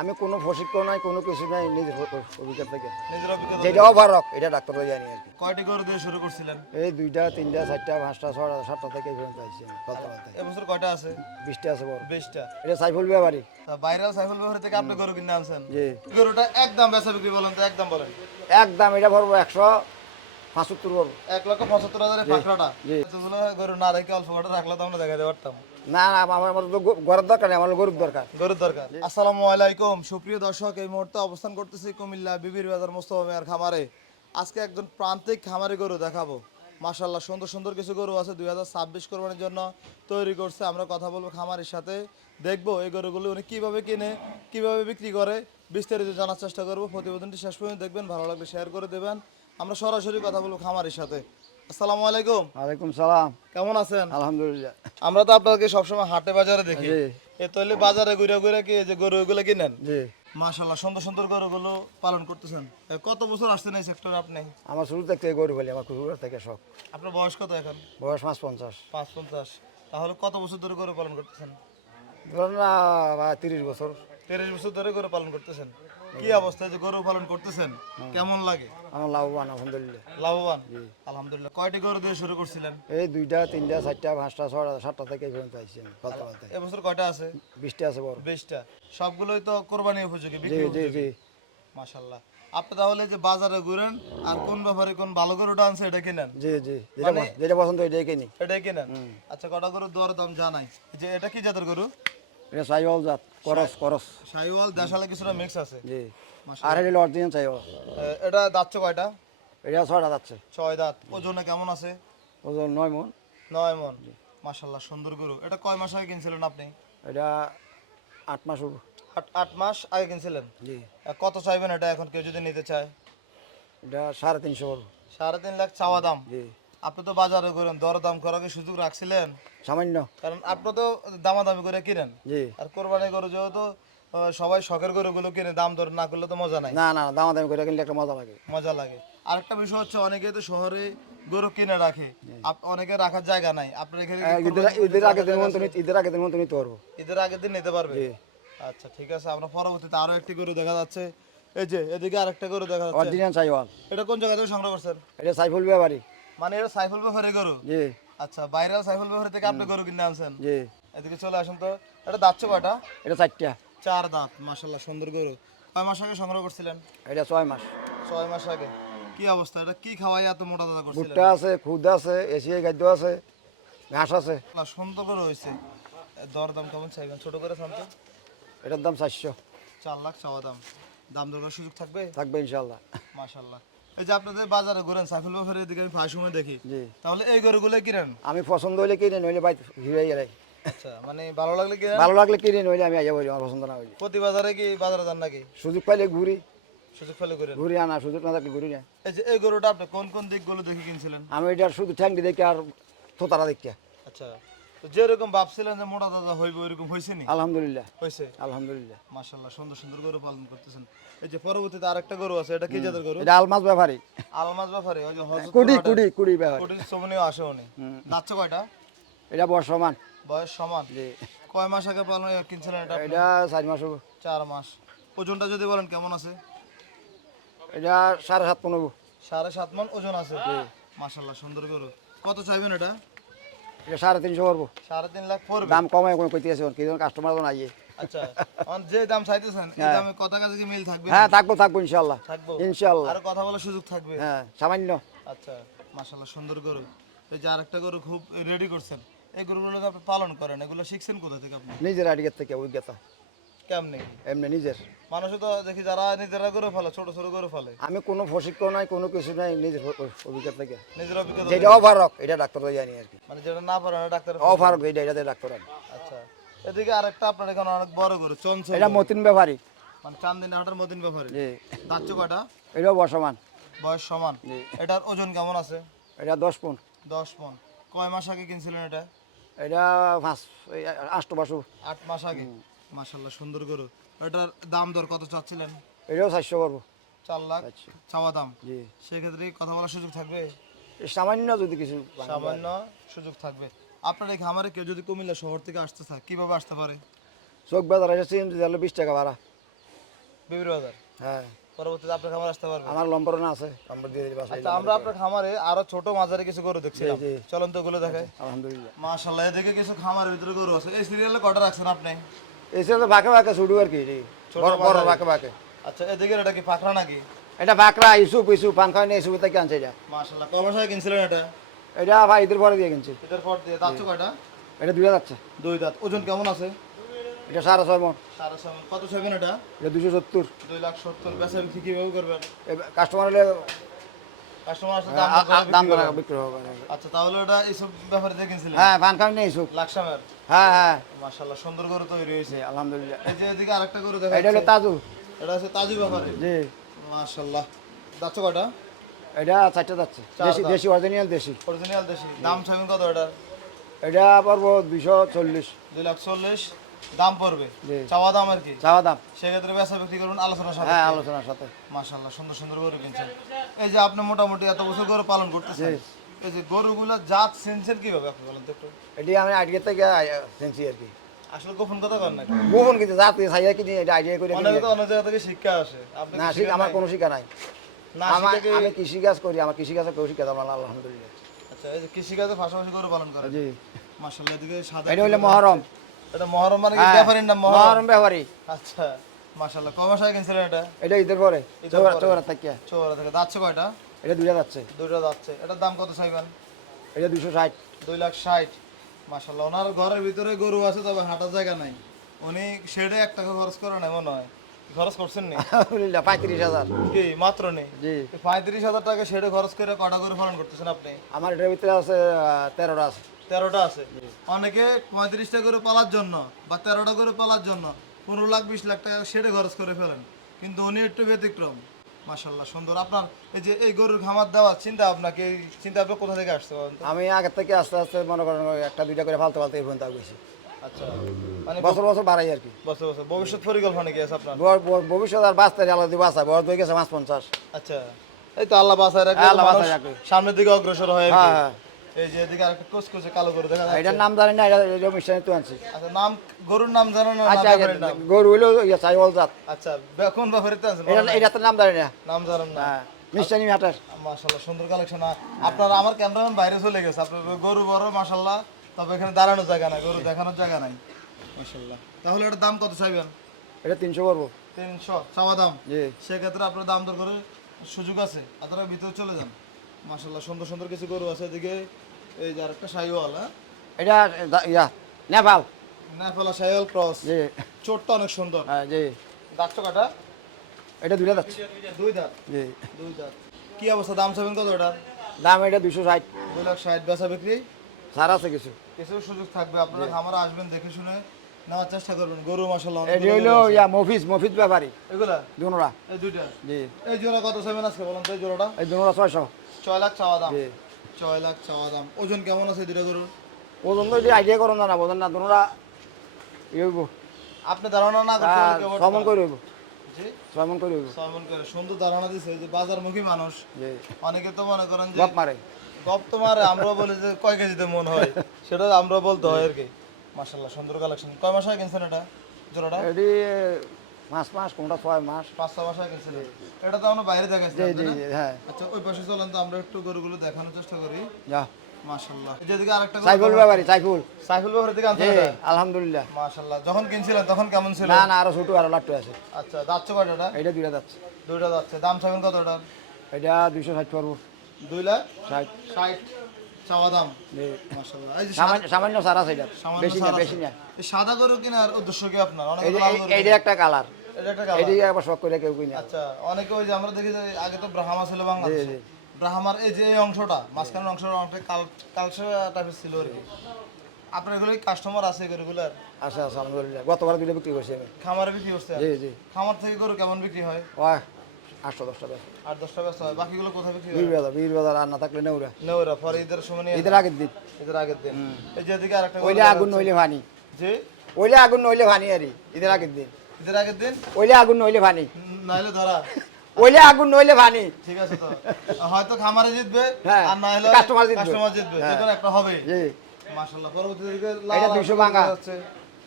আমি কোনো প্রশিক্ষণ নাই, কোনো কিছু নাই, নিজের অভিজ্ঞতা থেকে নিজের অভিজ্ঞতা যেটা অফার হোক এটা ডাক্তাররা জানি আর কি। কয়টি গরু দিয়ে শুরু করছিলেন? এই 2টা 3টা 4টা 5টা 6টা 7টা থেকে এই পর্যন্ত আসছি আমি কলকাতাতে। এবছর কয়টা আছে? 20টা আছে বড়। 20টা। এটা সাইফুল ব্যাপারী। ভাইরাল সাইফুল ব্যবহার থেকে আপনি গরু কিনে আনছেন? জি। গরুটা একদম বেচা বিক্রি বলেন তো, একদম বলেন। একদম এটা ভরবো 175 ভরবো। 1,75,000 পাকড়াটা। জি। এতগুলো গরু না রেখে অল্প কটা রাখলে তো আমরা দেখাতে পারতাম। না না, আমার তো ঘরের দরকার নেই, আমার গরুর দরকার। গরুর দরকার। আসসালামু আলাইকুম সুপ্রিয় দর্শক, এই মুহূর্তে অবস্থান করতেছি কুমিল্লা বিবির বাজার মোস্তফা মিয়ার খামারে। আজকে একজন প্রান্তিক খামারি গরু দেখাবো। মাশাআল্লাহ সুন্দর সুন্দর কিছু গরু আছে 2026 কোরবানির জন্য তৈরি করছে। আমরা কথা বলবো খামারের সাথে, দেখবো এই গরুগুলো উনি কিভাবে কিনে কিভাবে বিক্রি করে বিস্তারিত জানার চেষ্টা করবো। প্রতিবেদনটি শেষ পর্যন্ত দেখবেন, ভালো লাগলে শেয়ার করে দেবেন। আমরা সরাসরি কথা বলবো খামারের সাথে। আসসালামু আলাইকুম। ওয়ালাইকুম সালাম। কেমন আছেন? আলহামদুলিল্লাহ। আমরা তো আপনাকে সবসময় হাটে বাজারে দেখি, জি। এ তৈলে বাজারে ঘুরে ঘুরে কি যে গরুগুলো কিনেন? জি। মাশাআল্লাহ সুন্দর সুন্দর গরুগুলো পালন করতেছেন। কত বছর আসছেন এই সেক্টরে আপনি? আমার শুরু থেকে গরু বলি, আমার শুরু থেকে শখ। আপনার বয়স কত এখন? বয়স 50। 55। তাহলে কত বছর ধরে গরু পালন করতেছেন? ধরুন না 30 বছর। 30 বছর ধরে গরু পালন করতেছেন। কি অবস্থায় যে গরু পালন করতেছেন, কেমন লাগে? আমার লাভবান আলহামদুলিল্লাহ। লাভবান? আলহামদুলিল্লাহ। কয়টি গরু দিয়ে শুরু করছিলেন? এই 2টা 3টা 4টা 5টা 6টা 7টা থেকে এই পর্যন্ত আসছি আমি কলকাতাতে। এবছর কয়টা আছে? 20টা আছে বড়। 20টা। সবগুলোই তো কোরবানি উপযোগী, জি বিক্রি জি উপযোগী। জি। মাশাআল্লাহ। আপনি তাহলে যে বাজারে ঘুরেন আর কোন ব্যাপারে কোন ভালো গরুটা আনছে এটা কিনেন? জি জি, যেটা পছন্দ এটাই কিনি। এটাই কিনেন? আচ্ছা, কটা গরু দর দাম জানাই। যে এটা কি জাতের গরু? এটা সাইওয়াল জাত, করস। শাহিওয়াল দেশালে কিছুটা মিক্স আছে। জি। মাশাআল্লাহ। আর এটা অরিজিনাল সাইওয়াল। এটা দাঁতছে কয়টা? এটা 6টা যাচ্ছে। 6 দাঁত। ওজনে কেমন আছে? ওজন 9 মণ। 9 মণ। মাশাআল্লাহ সুন্দর গরু। এটা কয় মাস আগে কিনছিলেন আপনি? এটা 8 মাস হবো। 8 মাস আগে কিনছিলেন? জি। কত চাইবেন এটা এখন কেউ যদি নিতে চায়? এটা 350 বড়। 3.5 লাখ চাওয়া দাম। জি। আপনি তো বাজারে করেন, দর দাম করার কি সুযোগ রাখছিলেন? সামান্য। কারণ আপনি তো দামাদামি করে কিনেন। জি। আর কোরবানি গরু যেহেতু সবাই শখের গরুগুলো কিনে, দাম দর না করলে তো মজা নাই। না না, দামাদামি করে কিনলে একটা মজা লাগে। মজা লাগে। আরেকটা বিষয় হচ্ছে, অনেকে তো শহরে গরু কিনে রাখে, অনেকে রাখার জায়গা নাই। আপনার এখানে কি ঈদের আগের দিন মতো নিতে পারবো। ঈদের আগের দিন নিতে পারবে? জি। আচ্ছা ঠিক আছে। আমরা পরবর্তীতে আরো একটি গরু দেখা যাচ্ছে। এই যে এদিকে আরেকটা গরু দেখা যাচ্ছে। অরিজিনাল সাইওয়াল। এটা কোন জায়গা থেকে সংগ্রহ করছেন? এটা সাইফুল ব্যাপারী। মানে এটা সাইফুল ব্যাপারী গরু? জি। আচ্ছা, ভাইরাল সাইফুল ব্যাপারী থেকে আপনি গরু কিনে আনছেন? জি। এদিকে চলে আসুন তো। এটা দাঁতছে কয়টা? এটা 4টা। 4 দাঁত। মাশাআল্লাহ সুন্দর গরু। কয় মাস আগে সংগ্রহ করছিলেন? এটা 6 মাস। 6 মাস আগে। কি অবস্থা? এটা কি খাওয়াই এত মোটা তাজা করছিলেন? ভুট্টা আছে, খুদ আছে, এশিয়া খাদ্য আছে, ঘাস আছে। না, সুন্দর করে হয়েছে। দরদাম কেমন চাইবেন? ছোট করে শান্ত। এটার দাম 400। 4 লাখ চাওয়া দাম। দাম দর করার সুযোগ থাকবে? থাকবে ইনশাল্লাহ। মাশাআল্লাহ। এই যে আপনাদের বাজারে ঘুরেন, সাইফুল ব্যাপারীর দিকে আমি প্রায় সময় দেখি। জি। তাহলে এই গরুগুলো কিনেন? আমি পছন্দ হইলে কিনে, নইলে ভাই হিরাই গেলে। আচ্ছা, মানে ভালো লাগলে কিনেন? ভালো লাগলে কিনে, নইলে আমি আইয়া বলি আমার পছন্দ না হইলে। প্রতি বাজারে কি বাজারে যান নাকি? সুযোগ পাইলে ঘুরি, সুযোগ পেলে করেন? ঘুরি আনা, সুযোগ না থাকলে ঘুরি না। এই যে এই গরুটা আপনি কোন কোন দিকগুলো দেখে কিনছিলেন? আমি এটা শুধু ঠ্যাংটি দেখি আর থোতারা দেখি। আচ্ছা, তো যেরকম ভাবছিলেন যে মোটা দাদা হইবে, ওইরকম হয়েছে নি? আলহামদুলিল্লাহ। হয়েছে? আলহামদুলিল্লাহ। মাশাআল্লাহ সুন্দর সুন্দর গরু পালন করতেছেন। এই যে পরবর্তীতে আরেকটা গরু আছে, এটা কি জাতের গরু? এটা আলমাস ব্যাপারী। আলমাজ ব্যাপারী, ওই যে হযরত কুড়ি ব্যাপারী। কোটির সমনিও আসে উনি। দাঁতছে কয়টা? এটা বর্ষমান। বয়স সমান? জি। কয় মাস আগে পালন কিনছিলেন এটা আপনি? এটা 4 মাস হবো। 4 মাস। ওজনটা যদি বলেন কেমন আছে? এটা 7.5 মণ হবো। 7.5 মণ ওজন আছে। মাশাআল্লাহ সুন্দর গরু। কত চাইবেন এটা? এটা 350 পড়বো। 3.5 লাখ পড়বে? দাম কমায় কোনো কইতে আছে, কি কাস্টমার তো নাই। আচ্ছা, যে দাম চাইতেছেন এই দামে কথা কাছে কি মিল থাকবে? হ্যাঁ, থাকবো ইনশাআল্লাহ। থাকবো? ইনশাআল্লাহ। আর কথা বলার সুযোগ থাকবে? হ্যাঁ, সামান্য। আচ্ছা, মাশাআল্লাহ সুন্দর গরু। এই যে আরেকটা গরু খুব রেডি করছেন। এই গরুগুলো যে আপনি পালন করেন, এগুলো শিখছেন কোথা থেকে আপনি? নিজের আইডিয়া থেকে অভিজ্ঞতা। কেমনে? এমনি নিজের। মানুষ তো দেখি যারা নিজেরা গরু ফেলে, ছোট ছোট গরু ফেলে। আমি কোনো প্রশিক্ষণ নাই, কোনো কিছু নাই, নিজের অভিজ্ঞতা থেকে। নিজের অভিজ্ঞতা যেটা থেকে? অফার হোক এটা ডাক্তাররা জানি আর কি। মানে যেটা না পারে না ডাক্তার? অফার হোক এটাতে ডাক্তার আনি। আচ্ছা, এদিকে আরেকটা আপনার এখানে অনেক বড় গরু, চঞ্চল এটা গরু। মতিন ব্যাপারী। মানে চান্দিনা হাটের মদিন ব্যাপারে। জি। দাঁতছে কয়টা? এটাও বর্ষমান। বয়স সমান? জি। এটার ওজন কেমন আছে? এটা 10 মণ। 10 মণ। কয় মাস আগে কিনছিলেন এটা? এটা 8 মাস। 8 মাস আগে। মাশাআল্লাহ সুন্দর গরু। এটার দাম দর কত চাচ্ছিলেন? এটাও 400 পড়বো। 4 লাখ আচ্ছা। চাওয়া দাম। জি। সেক্ষেত্রে কি কথা বলার সুযোগ থাকবে? সামান্য যদি কিছু সামান্য সুযোগ থাকবে। আপনার এই খামারে কেউ যদি কুমিল্লা শহর থেকে আসতে চায় কিভাবে আসতে পারে? চোখ বাজার এসে 20 টাকা ভাড়া। বিবির বাজার। হ্যাঁ পরবর্তীতে আপনার খামার আসতে পারবে। আমার লম্বরনা আছে, নম্বর দিয়ে দিলে বাসায়। আচ্ছা, আমরা আপনার খামারে আরো ছোট মাঝারি কিছু গরু দেখছিলাম, জি। চলুন তো ওগুলো দেখাই। আলহামদুলিল্লাহ। মাশাআল্লাহ, এদিকে কিছু খামারের ভিতরে গরু আছে। এই সিরিয়ালে কটা রাখছেন আপনি? এসে তো বাঁকে বাঁকে শুরু আর কি রে, ছোট বড় বড় মাঝারি। বাঁকে বাঁকে। আচ্ছা, এদিকে এটা কি পাকড়া নাকি? এটা বাঁকড়া ইসুপ ইসুপ পানখাই নিয়ে ইসুপ থেকে আনছে এটা। মাশাআল্লাহ, কবে সালে কিনছিলেন এটা? এটা ভাই ঈদের পরে দিয়ে কিনছি। এটার পর দিয়ে দাঁত কয়টা? এটা 2 যাচ্ছে। দুই দাঁত। ওজন কেমন আছে? এটা 6.5 মণ। 6.5 মণ। কত চাইবেন এটা? এটা 270। 2,70,000। বেচা বিক্রি কিভাবে করবেন? কাস্টমার হলে কাস্টমার আসলে দাম দর বিক্রি হবে। আচ্ছা, তাহলে এটা এইসব ব্যাপারে দিয়ে কিনছিলেন? হ্যাঁ পানখাই নিয়ে ইসুপ। লাকসামের। হ্যাঁ হ্যাঁ মাশাআল্লাহ, সুন্দর গরু তৈরি হয়েছে। জি আলহামদুলিল্লাহ। এই যে এদিকে আরেকটা গরু দেখা এটা হলো যাচ্ছে। তাজু। এটা আছে তাজু ব্যাপারে। জি মাশাআল্লাহ। দাঁত কয়টা? এটা 4টা যাচ্ছে। চার দেশি দাঁত। দেশি অরিজিনাল দেশি। অরিজিনাল দেশি। দাম চাইবেন কত এটা? এটা পড়বো 240। 2,40,000 দাম পড়বে। জি। চাওয়া দাম আর কি। চাওয়া দাম। সেক্ষেত্রে বেচা বিক্রি করুন আলোচনার সাথে। হ্যাঁ আলোচনার সাথে। মাশাআল্লাহ, সুন্দর সুন্দর গরু কিনছেন। এই যে আপনি মোটামুটি এত বছর গরু পালন করতেছেন, জি। এই যে গরুগুলো জাত চিনছেন কিভাবে আপনি বলেন তো একটু? এটি আমি আইডিয়া থেকে শুনছি আর কি। আসলে গোপন কথা কর না। বহুন কিন্তু জাতি ছাইয়া কিনি এটা আইডিয়া করে কিনি। অনেকে তো অনেক জায়গা থেকে শিক্ষা আসে। আপনি না কি শিখ শিখেন আমার নাই? কোনো শিক্ষা নাই। না আমার শিখে কি- আমি কৃষিকাজ করি, আমার কৃষিকাজে কেউ শিক্ষা দেয় না আলহামদুলিল্লাহ। আচ্ছা, এই যে কৃষিকাজের পাশাপাশি গরু পালন করেন। জি মাশাআল্লাহ, এদিকে সাদা। এটা হইলে মহরম। এটা মহরম মানে কি হ্যাঁ, ব্যাপারীর নাম মহরম? মহরম ব্যাপারী। আচ্ছা, মাশাআল্লাহ, কয় মাস আগে কিনছিলেন এটা? এটা ঈদের পরে ঈদের পরে। চৌরা থেকে। চৌরা থেকে। দাঁতছে কয়টা? এটা 2 যাচ্ছে। দুইটা দাঁতছে। এটার দাম কত চাইবেন? এটা 260। 2,60,000। মাশাআল্লাহ, ওনার ঘরের ভিতরে গরু আছে, তবে হাঁটার জায়গা নাই। উনি শেডে 1 টাকা খরচ করেন এমন নয়। খরচ করছেন নি? আলহামদুলিল্লাহ 35,000। কি মাত্র নেই? জি 35,000 টাকা শেডে খরচ করে কটা করে পালন করতেছেন আপনি? আমার এটার ভিতরে আছে 13টা আছে। 13টা আছে। অনেকে 35টা করে পালার জন্য বা 13টা করে পালার জন্য 15 লাখ 20 লাখ টাকা শেডে খরচ করে ফেলেন, কিন্তু উনি একটু ব্যতিক্রম। মাশাআল্লাহ, সুন্দর। আপনার এই যে এই গরুর খামার দেওয়ার চিন্তা, আপনাকে এই চিন্তা আপনার কোথা থেকে আসছে বলেন তো? আমি আগে থেকে আস্তে আস্তে মনে করেন ওই একটা দুইটা করে ফালতে ফালতে এই পর্যন্ত গেছি। আচ্ছা, মানে বছর বছর বাড়াই আর কি। বছর বছর ভবিষ্যৎ পরিকল্পনা কি আছে আপনার? ভবিষ্যৎ আর বাঁচতে আল্লাহ দিয়ে বাঁচা বয়স হয়ে গেছে 550। আচ্ছা, এই তো আল্লাহ বাঁচায় রাখবে, আল্লাহ মানুষ বাঁচায় রাখবে। সামনের দিকে অগ্রসর হয় আর কি। হ্যাঁ হ্যাঁ এই যে এদিকে আরেকটা কুচকুচে কালো গরু দেখা যাচ্ছে। এটার নাম জানি না, এটা মিশনে তো আনছি। আচ্ছা, নাম গরুর নাম জানো না? আচ্ছা ব্যাপারীর নাম? গরু হইলো চাইওয়াল জাত। আচ্ছা, কোন ব্যাপারে আছেন? এটা তো নাম জানি না। নাম জানেন না? হ্যাঁ মিষ্টানি হাটের। মাশাআল্লাহ, সুন্দর কালেকশন। আপনার আমার ক্যামেরাম্যান বাইরে চলে গেছে। আপনার গরু বড় মাশাআল্লাহ, তবে এখানে দাঁড়ানোর জায়গা নাই, গরু দেখানোর জায়গা নাই। মাশাআল্লাহ, তাহলে এটার দাম কত চাইবেন? এটা 300 করবো। 300 চাওয়া দাম। জি সেক্ষেত্রে আপনার দাম দর করে সুযোগ আছে, আপনারা ভিতরে চলে যান। মাশাআল্লাহ, সুন্দর সুন্দর কিছু গরু আছে এদিকে। এই যে আরেকটা শাহিওয়াল, হ্যাঁ, এটা নেপাল। নেপালা শাহিওয়াল ক্রস। জি চোটটা অনেক সুন্দর। হ্যাঁ জি দাঁত কাটা? এটা 2 যাচ্ছে। দুই দাঁত। জি দুই দাঁত। কি অবস্থা? দাম চাইবেন কত এটার? দাম এটা 260। 2,60,000 বেচা বিক্রি সার আছে কিছু। কিছু সুযোগ থাকবে। আপনারা খামারে আসবেন, দেখে শুনে নেওয়ার চেষ্টা করবেন। গরু মাশাআল্লাহ অনেক এটা হইলো মফিজ ব্যাপারী এগুলা। দুনোরা। এই দুইটা। জি এই জোড়া কত চাইবেন আজকে বলেন তো? এই জোড়াটা এই দুনোরা 600। 6 লাখ চাওয়া দাম। জি 6 লাখ চাওয়া দাম। ওজন কেমন আছে এই দুইটা গরুর? ওজন তো এটা আইডিয়া করুন না বোঝেন না দুনোরা হইব আপনি ধারণা না করতে পারলে কেউ 6 মণ করে হইব। জি 6 মণ করে হইব। 6 মণ করে। সুন্দর ধারণা দিছে। এই যে বাজারমুখী মানুষ, জি অনেকে তো মনে করেন যে গপ মারে। গপ তো মারে, আমরা বলি যে কয় কেজিতে মন হয়, সেটা আমরা বলতে হয় আর কি। মাশাআল্লাহ, সুন্দর কালেকশন। কয় মাস আগে কিনছেন এটা জোড়াটা? এটি 5 মাস কোনটা 6 মাস। 5-6 মাস আগে কিনছেন। এটা তো আমরা বাইরে দেখাইছি। জি জি জি হ্যাঁ আচ্ছা, ওই পাশে চলেন তো, আমরা একটু গরুগুলো দেখানোর চেষ্টা করি। যা মাশাআল্লাহ, যেদিকে আরেকটা গরু- সাইফুল ব্যাপারী সাইফুল। সাইফুল ভাইয়ের দিকে জি আনছেন এটা? আলহামদুলিল্লাহ। মাশাআল্লাহ, যখন কিনছিলেন তখন কেমন ছিল? না না আরো ছোট আরো লাট্টু আছে। আচ্ছা, যাচ্ছে কয়টা এটা? এটা 2 যাচ্ছে। দুইটা যাচ্ছে। দাম চাইবেন কত এটা? এটা 260 করবো। 2,60,000 60। চাওয়া দাম। জি মাশাআল্লাহ, এই যে সামান্য সার আছে এটা। সামান্য বেশি না ছাড় আছে। বেশি না। এই সাদা গরু কেনার উদ্দেশ্য কি আপনার? অনেকে এই তো লাল গরু এইটা কেনে। একটা কালার। এটা একটা কালার। এটি আবার শখ করে কেউ কিনে। আচ্ছা, অনেকে ওই যে আমরা দেখি যে আগে তো ব্রাহ্মা ছিল বাংলাদেশে। জি। ব্রাহ্মার এই যে এই অংশটা, মাঝখানের অংশটা অনেকটা কালসা টাইপের ছিল আর কি। আপনার এগুলো কাস্টমার আছে গরুগুলার? আচ্ছা আচ্ছা আলহামদুলিল্লাহ গতবার 2টা বিক্রি করছি আমি। খামারে বিক্রি করছে? জি জি খামার থেকে গরু কেমন বিক্রি হয়? ও 810 টাকা। 8-10টা ব্যস্ত হয়। বাকিগুলো কোথায় বিক্রি হয়? বীর বাজার আর না থাকলে নেউরা। নেওরা পরে ঈদের সময় নিয়ে ঈদের আগের দিন। ঈদের আগের দিন। এই যে এদিকে আরেকটা গরু ওইলে দেখা আগুন যাচ্ছে। নইলে ভানি। জি ওইলে আগুন নইলে ভানি আরি ঈদের আগের দিন। ঈদের আগের দিন ওইলে আগুন নইলে ভানি। নাইলে ধরা। ওইলে আগুন নইলে ভানি। ঠিক আছে, তো হয়তো খামারে জিতবে হ্যাঁ, আর না হলে কাস্টমার জিতবে। কাস্টমার জিতবে, হ্যাঁ। যেকোনো একটা হবে। জি মাশাআল্লাহ, পরবর্তীতে এটা 200 ভাঙা।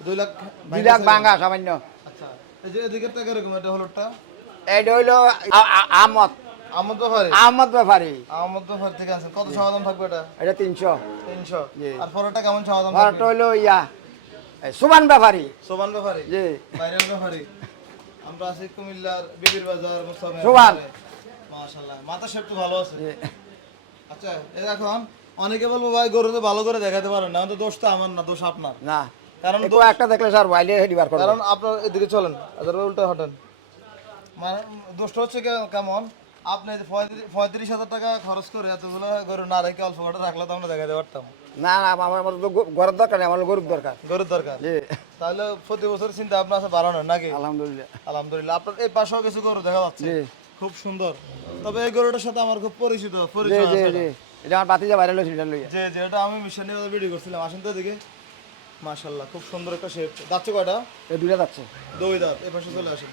2 লাখ 2 লাখ ভাঙা সামান্য। আচ্ছা, এই যে এদিকে টাকা এরকম এটা হলুদটা এটা হইলো আহমদ আহমদ ব্যাপারী আহমদ ব্যাপারী। আহমদ ব্যাপারী থেকে আনছেন, কত চাওয়া দাম থাকবে এটা? এটা 300। 300। জি। আর পরোটা কেমন চাওয়া দাম ভাড়াটা থাকবে? হইলো সুমান ব্যাপারী। সোবান ব্যাপারী, জি। ভাইরাল ব্যাপারী। আমরা আছি কুমিল্লার বিবির বাজার মোস্তফা সোবান। মাশাআল্লাহ, মাথা শেপ তো ভালো আছে। জি। আচ্ছা, এই এখন অনেকে বলবো ভাই গরু তো ভালো করে দেখাতে পারেন না, তো দোষটা আমার না, দোষ আপনার। না কারণ একটু একটা দেখলে স্যার বাইরে হেডিবার করবে। কারণ আপনার এদিকে চলেন, আদার উল্টা হাঁটেন। মানে দোষটা হচ্ছে কেমন, আপনি যে 35,000 টাকা খরচ করে এতগুলো গরু না রেখে অল্প করে রাখলে তো আমরা দেখাতে পারতাম। না না আমার তো ঘরের দরকার নেই, আমার গরুর দরকার। গরুর দরকার, জি। তাহলে প্রতি বছর চিন্তা আপনার আছে বাড়ানোর নাকি? আলহামদুলিল্লাহ। আলহামদুলিল্লাহ। আপনার এই পাশেও কিছু গরু দেখা যাচ্ছে, জি খুব সুন্দর। তবে এই গরুটার সাথে আমার খুব জি পরিচয় জি আছে। জি। এটা আমার বাতিজা বাইরে লইছিল এটা লইয়া। যে যেটা আমি মিশন নিয়ে ভিডিও করছিলাম, আসেন তো এদিকে। মাশাআল্লাহ, খুব সুন্দর একটা শেপ। যাচ্ছে কয়টা? এই দুইটা যাচ্ছে। দুই দাঁত। এই পাশে চলে আসেন।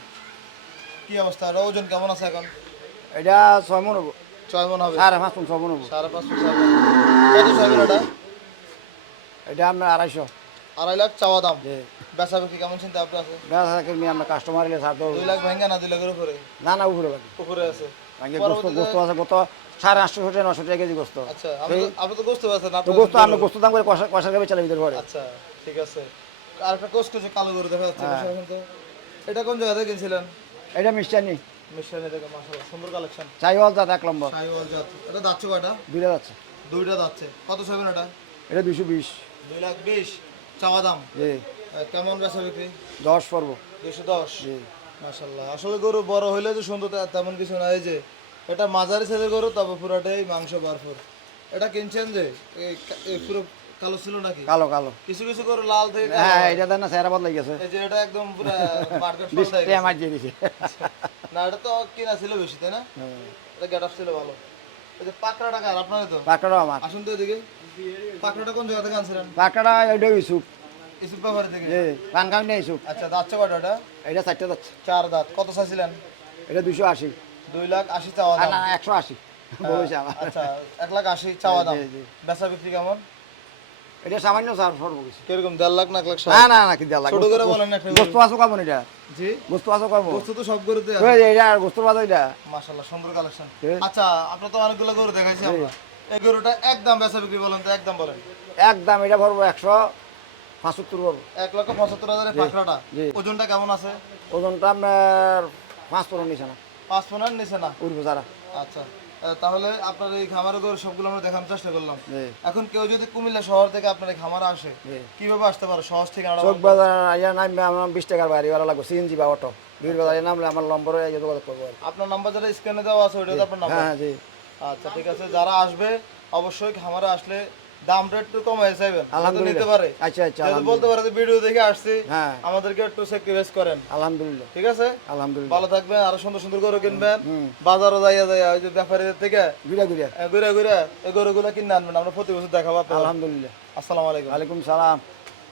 কি অবস্থা, এটা ওজন কেমন আছে এখন? এটা 6 মণ হবো। 6 মণ হবে। 5.5 মণ 6 মণ হবো। 5.5 6 মণ। কত চাইবেন এটা? এটা আমরা 250। 2.5 লাখ চাওয়া দাম। জি। বেচা বিক্রি কেমন চিন্তা আপনার আছে? গাছ নিয়ে আমরা কাস্টমার এলে ছাড় দেবো। 2 লাখ ভাঙ্গা না 2 লাখের উপরে? না না উপরে বাকি। উপরে আছে। ভাঙ্গে গোস্ত আছে কত 850 থেকে 900 টাকা কেজি গোস্ত। আচ্ছা, আপনি তো গোস্ত বেচেন তো গোস্ত আমি গোস্ত দাম করে কষা খাবে চালে ভিতরে ঘরে। আচ্ছা, ঠিক আছে। আর একটা কোষ কোষ কালো গরু দেখা যাচ্ছে এখন তো। এটা কোন জায়গা থেকে কিনছিলেন? এটা মিষ্টানি মিশনে থেকে। মাশাআল্লাহ, সুন্দর কালেকশন। চাইওয়াল জাত 1 নম্বর। শাহিওয়াল জাত। এটা দাচ্ছে কয়টা? দুইটা যাচ্ছে। দুইটা দাচ্ছে। কত চাইবেন এটা? এটা 220। 2 লাখ 20 চাওয়া দাম। জি। কেমন বেচা বিক্রি? 10 পড়বো। 210। জি। মাশাআল্লাহ, আসলে গরু বড় হইলে যে সুন্দর তেমন কিছু না। এই যে এটা মাঝারি সাইজের গরু, তবে পুরাটাই মাংস ভরপুর। এটা কিনছেন যে এই পুরো কালো ছিল নাকি? কালো কালো। কিছু কিছু গরু লাল থেকে কালো হ্যাঁ হয়। এটা দেন না চেহারা বদলাই গেছে। এই যে এটা একদম পুরো মার্কেট বিশ পাল্টাই টাকা গেছে। মার দিয়ে দিছে। না, এটা তো কিনা ছিল বেশি, তাই না? এটা গেট আপ ছিল ভালো। এই যে পাকড়া টাকা আপনার তো। পাকড়া আমার। আসুন তো এদিকে। পাকড়াটা কোন জায়গা থেকে আনছিলেন? পাকড়া এটা ইসুপ। ইসুফ ব্যাপারে থেকে। জি পান কাম নেই ইসুপ। আচ্ছা, দাচ্ছে কয়টা এটা? এটা 4টা যাচ্ছে। 4 দাঁত। কত চাইছিলেন? এটা 280। 2 লাখ 80 চাওয়া আর দাম। না 180 বলেছে আমার। আচ্ছা, 1 লাখ 80 চাওয়া দাম। জি, জি। বেচা বিক্রি কেমন? এটা সামান্য স্যার পড়বো কিছু। কিরকম 1.5 লাখ না 1 লাখ 60? না না না কি দেয়া লাগে। ছোট করে বলেন একটা। গোস্ত আছে কেমন এটা? জি, গোস্ত আছে কেমন? বস্তু তো সব গরুতে ওই আছে। যে এটা গোস্ত বাজার এটা। মাশাআল্লাহ, সুন্দর কালেকশন। জি। আচ্ছা, আপনার তো অনেকগুলো গরু দেখাইছি আমরা। এই গরুটা একদম বেচা বিক্রি বলেন তো, একদম বলেন। একদম এটা পড়বো 175 পড়বো। 1,75,000 পাকড়াটা। জি। ওজনটা কেমন আছে? ওজনটা আপনার 5 পড়ো নিচে না 5 পনের নিচে না? উঠবো যারা। আচ্ছা, তাহলে আপনার এই খামারের গরু সবগুলো আমরা দেখানোর চেষ্টা করলাম। জি এখন কেউ যদি কুমিল্লা শহর থেকে আপনার এই খামারে আসে, জি। কিভাবে আসতে পারে? সহজ ঠিকানা চোখ বাজার আইয়া নামবে আমার 20 টাকার বাড়ি ভাড়া লাগবে সিএনজি বা অটো। বীর বাজারে নামলে আমার নম্বরে যোগাযোগ করবো আর কি। আপনার নাম্বার যেটা স্ক্রিনে দেওয়া আছে ওইটা তো আপনার নাম্বার? হ্যাঁ জি আচ্ছা, ঠিক আছে। যারা আসবে অবশ্যই খামারে আসলে দাম রেট একটু কমাই চাইবেন, যাতে আলহামদুলিল্লাহ। নিতে পারে। আচ্ছা আচ্ছা যাতে বলতে পারে যে ভিডিও দেখে আসছি, হ্যাঁ আমাদেরকে একটু স্যাক্রিফাইস করেন। আলহামদুলিল্লাহ ঠিক আছে, আলহামদুলিল্লাহ। ভালো থাকবেন। আরো সুন্দর সুন্দর গরু কিনবেন। বাজারও যাইয়া ওই যে ব্যাপারীদের থেকে ঘুরে ঘুরে ঘুরে ঘুরে এই গরুগুলো কিনে আনবেন। আমরা প্রতি বছর দেখাবো আপনাদের। আলহামদুলিল্লাহ। আসসালামু আলাইকুম। ওয়ালাইকুম সালাম।